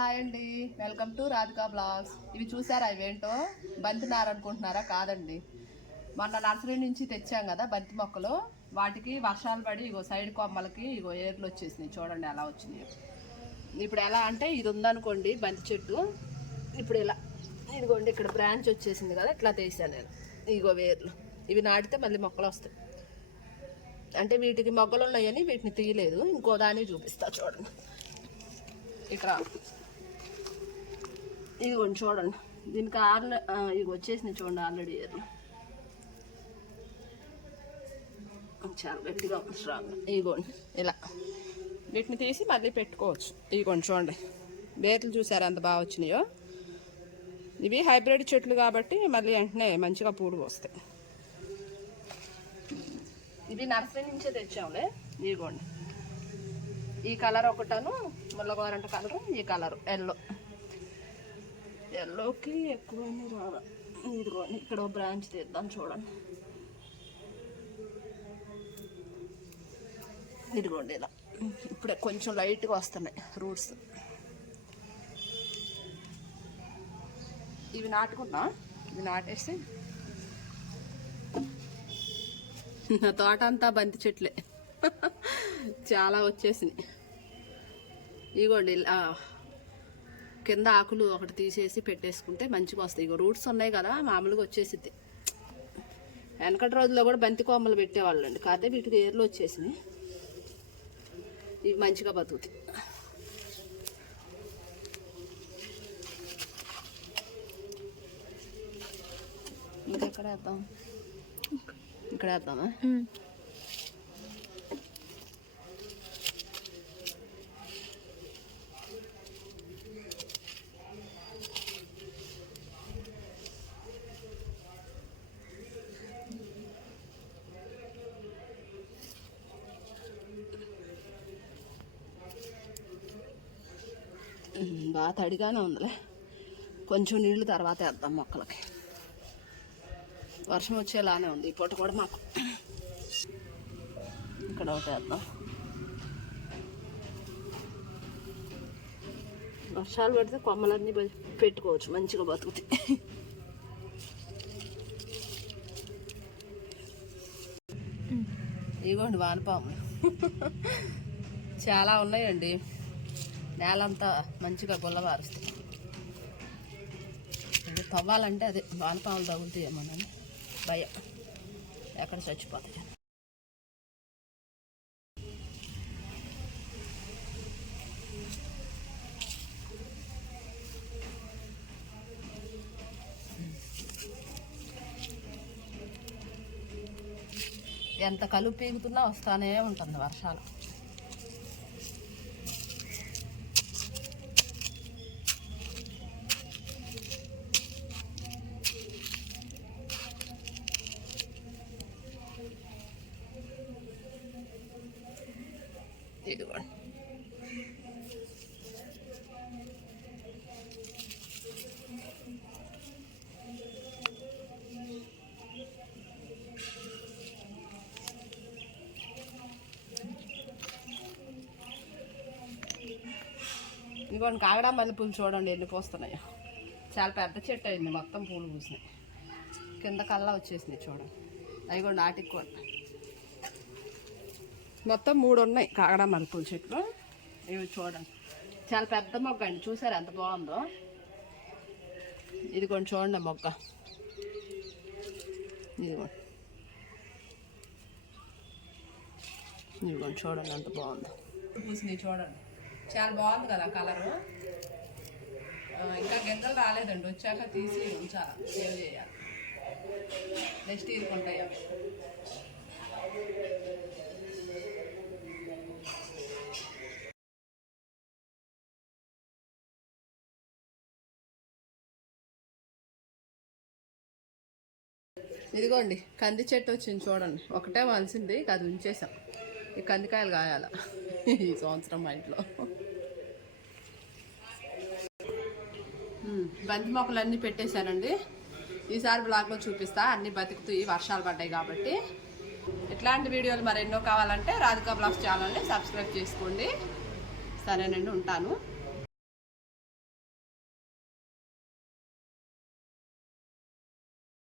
Hi అండి. Welcome to Radhika blogs ఇవి చూసారా ఇవేంటో? బంతి అనుకుంటున్నారా కాదండి. మొన్న నర్సరీ నుంచి తెచ్చాం కదా బంతి మొక్కలు. వాటికి వర్షాలు పడి ఇగో సైడ్ కొమ్మలకి ఇగో ఏర్లు వచ్చేసినాయి. చూడండి ఎలా వచ్చినాయి. ఇప్పుడు ఎలా అంటే ఇది ఉందనుకోండి బంతి చెట్టు. ఇప్పుడు ఇలా ఇదిగోండి ఇక్కడ బ్రాంచ్ వచ్చేసింది కదా ఇట్లా తీసాను నేను. ఇగో వేర్లు. ఇవి నాటితే మళ్ళీ మొక్కలు వస్తాయి. అంటే వీటికి మొగ్గలు ఉన్నాయని వీటిని తీయలేదు. ఇంకో దాన్ని చూపిస్తా చూడండి. ఇక్కడ ఇదిగోండి చూడండి. దీనికి ఆర్ల ఇవి వచ్చేసింది చూడండి ఆల్రెడీ ఇయర్ చాలా గట్టిగా స్ట్రాంగ్ ఇదిగోండి ఇలా. వీటిని తీసి మళ్ళీ పెట్టుకోవచ్చు. ఇదిగోండి చూడండి. వేర్లు చూసారు అంత బాగా వచ్చినాయో? ఇవి హైబ్రిడ్ చెట్లు కాబట్టి మళ్ళీ వెంటనే మంచిగా పూడు వస్తాయి. ఇది నర్సరీ నుంచే తెచ్చాములే ఇదిగోండి. ఈ కలర్ ఒకటను ముల్లగోరంట కలరు ఈ కలరు ఎల్లో. ఎల్లోకి ఎక్కువ రాదు ఇదిగోండి ఇక్కడ బ్రాంచ్ తీద్దాం చూడండి. ఇదిగోండి ఇలా. ఇప్పుడే కొంచెం లైట్గా వస్తున్నాయి రూట్స్. ఇవి నాటుకున్నా? ఇవి నాటేసి నా తోట అంతా బంతి చెట్లే. చాలా వచ్చేసినాయి. ఇగోండి కింద ఆకులు ఒకటి తీసేసి పెట్టేసుకుంటే మంచిగా వస్తాయి. ఇక రూట్స్ ఉన్నాయి కదా మామూలుగా వచ్చేసిద్ది. వెనకటి రోజుల్లో కూడా బంతి కొమ్మలు పెట్టేవాళ్ళండి. కాకపోతే వీటికి ఏర్లు వచ్చేసినాయి. ఇవి మంచిగా బతుకుతాయి. ఇంకెక్కడ వేద్దాం? ఇక్కడ వేద్దామా? బాగా తడిగానే ఉందిలే. కొంచెం నీళ్ళు తర్వాత వేద్దాం మొక్కలకి. వర్షం వచ్చేలానే ఉంది ఈ పూట కూడా మాకు. ఇక్కడ ఒకటి వేద్దాం. వర్షాలు పడితే కొమ్మలన్నీ పెట్టుకోవచ్చు మంచిగా బతుకుతాయి. ఇదిగోండి వానపాము చాలా ఉన్నాయండి. నేలంతా మంచిగా గుల్లబారుస్తాయి. ఇది తవ్వాలంటే అదే వానపాములు తగులుతాయేమోనని భయం. ఎక్కడ చచ్చిపోతాయి? ఎంత కలుపు పీగుతున్నా వస్తానే ఉంటుంది వర్షాలు. ఇదిగోండి ఇదిగోండి కాగడా మల్లెపూలు చూడండి ఎన్ని పోస్తున్నాయో చాలా పెద్ద చెట్టు అయింది మొత్తం పూలు పూసినాయి కింద కల్లా వచ్చేసినాయి చూడండి అవి కూడా నాటికి కూడా మొత్తం మూడు ఉన్నాయి కాగడ మల్లెపూల చెట్లు. ఇవి చూడండి. చాలా పెద్ద మొగ్గ అండి. చూసారు ఎంత బాగుందో? ఇది కొంచెం చూడండి మొగ్గ. ఇదిగోండి ఇదిగోండి చూడండి ఎంత బాగుందో. పూసినాయి చూడండి. చాలా బాగుంది కదా కలరు. ఇంకా గింజలు రాలేదండి. వచ్చాక తీసి ఉంచాలి సేవ్ చేయాలి? నెక్స్ట్ ఇరుకుంటాయి అవి. ఇదిగోండి కంది చెట్టు వచ్చింది చూడండి. ఒకటే వలసింది అది ఉంచేసాం. ఈ కందికాయలు కాయాల ఈ సంవత్సరం మా ఇంట్లో. బంతి మొక్కలు అన్నీ పెట్టేశానండి. ఈసారి బ్లాగ్లో చూపిస్తా అన్నీ బతుకుతాయి వర్షాలు పడ్డాయి కాబట్టి. ఇట్లాంటి వీడియోలు మరెన్నో కావాలంటే రాధికా బ్లాగ్స్ ఛానల్ని సబ్స్క్రైబ్ చేసుకోండి. సరేనండి ఉంటాను.